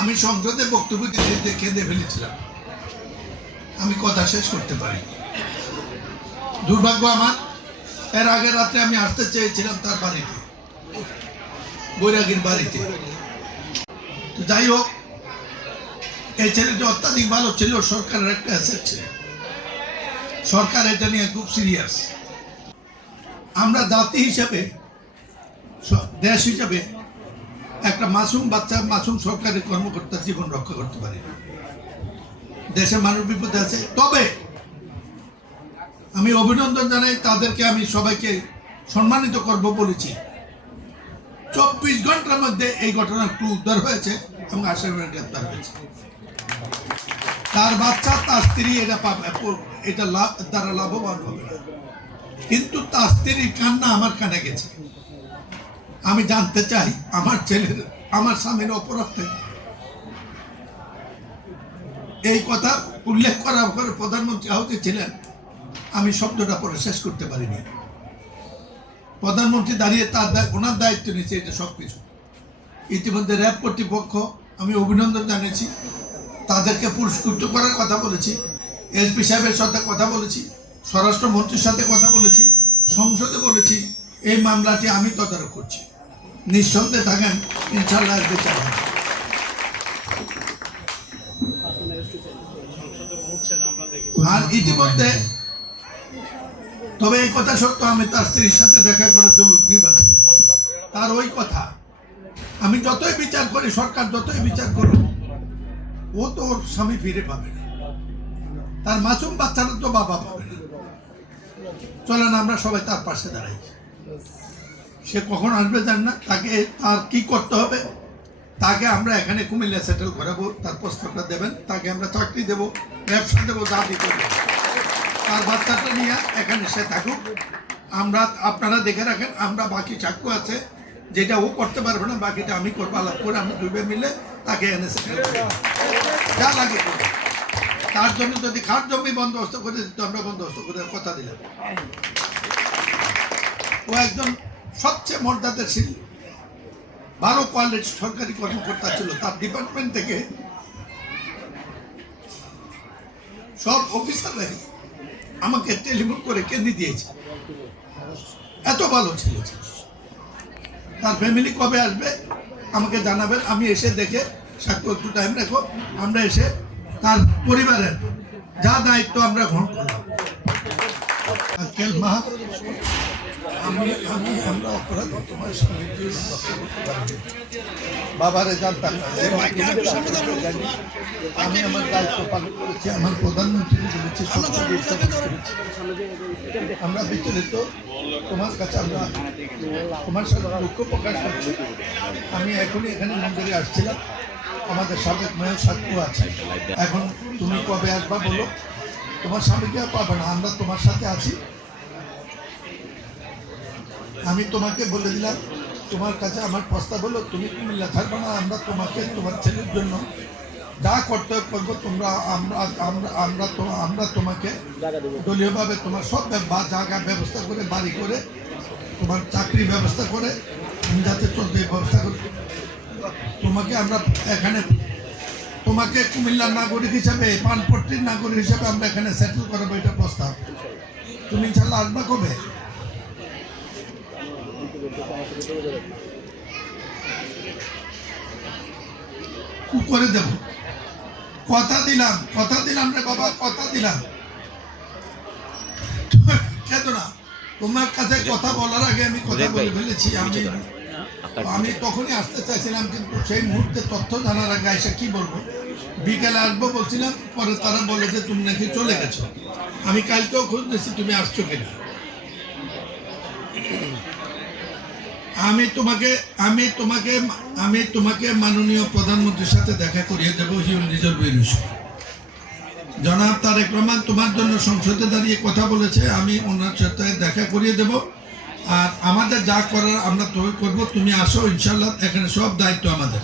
আমি সংসদে বক্তব্য দিতে কেঁদে ফেলেছিলাম, আমি কথা শেষ করতে পারি। দুর্ভাগ্য আমার, এর আগের রাত্রে আমি আসতে চেয়েছিলাম তার বাড়িতে, বৈরাগীর বাড়িতে। তো যাই হোক, এই ছেলেটি অত্যাধিক ভালো ছিল, সরকারের একটা অ্যাসেট ছিল, সরকার এটা নিয়ে খুব সিরিয়াস। আমরা জাতি হিসাবে, দেশ হিসাবে একটা মাসুম বাচ্চা, মাসুম সরকারি কর্মকর্তার জীবন রক্ষা করতে পারি না। দেশে মানুষ বিপদে আছে। তবে আমি অভিনন্দন জানাই তাদেরকে, আমি সবাইকে সম্মানিত করব বলেছি। 24 ঘন্টার মধ্যে এই ঘটনার একটু উদ্ধার হয়েছে এবং আসামিরা গ্রেপ্তার হয়েছে। তার বাচ্চা, তার স্ত্রী এটা পাবে, এটা দ্বারা লাভবান হবে না, কিন্তু তার স্ত্রীর কান্না আমার কানে গেছে। আমি জানতে চাই আমার ছেলের, আমার স্বামীর অপরাধ থেকে। এই কথা উল্লেখ করার পরে প্রধানমন্ত্রী আহত ছিলেন, আমি শব্দটা পরে শেষ করতে পারিনি। প্রধানমন্ত্রী দাঁড়িয়ে তার ওনার দায়িত্ব নিয়েছে এটা সবকিছু। ইতিমধ্যে র্যাব কর্তৃপক্ষ আমি অভিনন্দন জানিয়েছি, তাদেরকে পুরস্কৃত করার কথা বলেছি, এসপি সাহেবের সাথে কথা বলেছি, স্বরাষ্ট্রমন্ত্রীর সাথে কথা বলেছি, সংসদে বলেছি এই মামলাটি আমি তদারক করছি। নিঃসন্দেহে থাকেন, ইনশাআল্লাহ বিচার হবে। আর ইতিমধ্যে, তবে এই কথা সত্য, আমি তার স্ত্রীর সাথে দেখা করে তার ওই কথা, আমি যতই বিচার করি, সরকার যতই বিচার করুক, ও তো ওর স্বামী ফিরে পাবে না, তার মাসুম বাচ্চারা তো বাবা পাবে না। চলেন আমরা সবাই তার পাশে দাঁড়াই। সে কখন আসবে জান না, তাকে তার কি করতে হবে, তাকে আমরা এখানে কুমিল্লা সেটেল করাবো, তার প্রস্তাবটা দেবেন, তাকে আমরা চাকরি দেবো, ব্যবসা দেবো, যা দিতে দেবো। তার বাচ্চাটা নিয়ে এখানে সে থাকুক, আমরা, আপনারা দেখে রাখেন, আমরা বাকি চাকু আছে যেটা ও করতে পারবে না, বাকিটা আমি করবো। আলাপ করে আমি দুইবে মিলে তাকে এনে সেটেল যা লাগে। তার জন্য যদি খাট জমি বন্দোবস্ত করে দিত, আমরা বন্দোবস্ত করে কথা দিলাম। ও একজন সবচেয়ে মর্যাদাশীল, ভালো কোয়ালিটির সরকারি কর্মকর্তা ছিল। তার ডিপার্টমেন্ট থেকে সব অফিসাররা আমাকে টেলিফোন করে কেঁদে দিয়েছে, এত ভালো ছিল। তার ফ্যামিলি কবে আসবে আমাকে জানাবেন, আমি এসে দেখে, সাক্ষী একটু টাইম রাখো, আমরা এসে তার পরিবারের যা দায়িত্ব আমরা গ্রহণ করলাম। আমরা অপরাধ তোমার বাবারে জানতাম না, আমি আমার দায়িত্ব পালন করেছি, আমার প্রধানমন্ত্রী বলেছি, আমরা বিচলিত। তোমার কাছে আমরা তোমার সাথে দুঃখ প্রকাশ করছি। আমি এখনই এখানে মন্দিরে আসছিলাম, আমাদের সাবেক মেয়র সাক্ষী আছে। এখন তুমি কবে আসবা বলো, তোমার স্বামীকে পাবে না, আমরা তোমার সাথে আছি। আমি তোমাকে বলে দিলাম, তোমার কাছে আমার প্রস্তাব হলো, তুমি কুমিল্লা থাকবে না, আমরা তোমাকে তোমার ছেলের জন্য যা করতে করবো, তোমরা আমরা তোমাকে দলীয়ভাবে তোমার সব জায়গা ব্যবস্থা করে, বাড়ি করে, তোমার চাকরির ব্যবস্থা করে, তুমি যাতে চলতে ব্যবস্থা করি। তোমাকে আমরা এখানে, তোমাকে কুমিল্লার নাগরিক হিসাবে, পানপট্টির নাগরিক হিসাবে আমরা এখানে সেটেল করবো, এটা প্রস্তাব। তুমি ইনশাল্লাহ আসবা কবে? করে দেব, কথা দিলাম, কথা দিলাম রে বাবা, কথা দিলাম। কেন না, তোমার কাছে কথা বলার আগে আমি কথা বলে ফেলেছি। আমি তখনই আসতে চাইছিলাম, কিন্তু সেই মুহূর্তে তথ্য জানার আগে এসে কি বলবো, বিকালে আসবো বলছিলাম, পরে তারা বলে যে তুমি নাকি চলে গেছো। আমি কালকেও খোঁজ নিয়েছি তুমি আসছো কিনা। আমি তোমাকে মাননীয় প্রধানমন্ত্রীর সাথে দেখা করিয়ে দেব। হিউম্যান রিজর্ভের বিষয় জনাব তারেক রহমান তোমার জন্য সংসদে দাঁড়িয়ে কথা বলেছে, আমি ওনার সাথে দেখা করিয়ে দেব। আর আমাদের যা করার আমরা তো করবো, তুমি আসো, ইনশাল্লাহ এখানে সব দায়িত্ব আমাদের।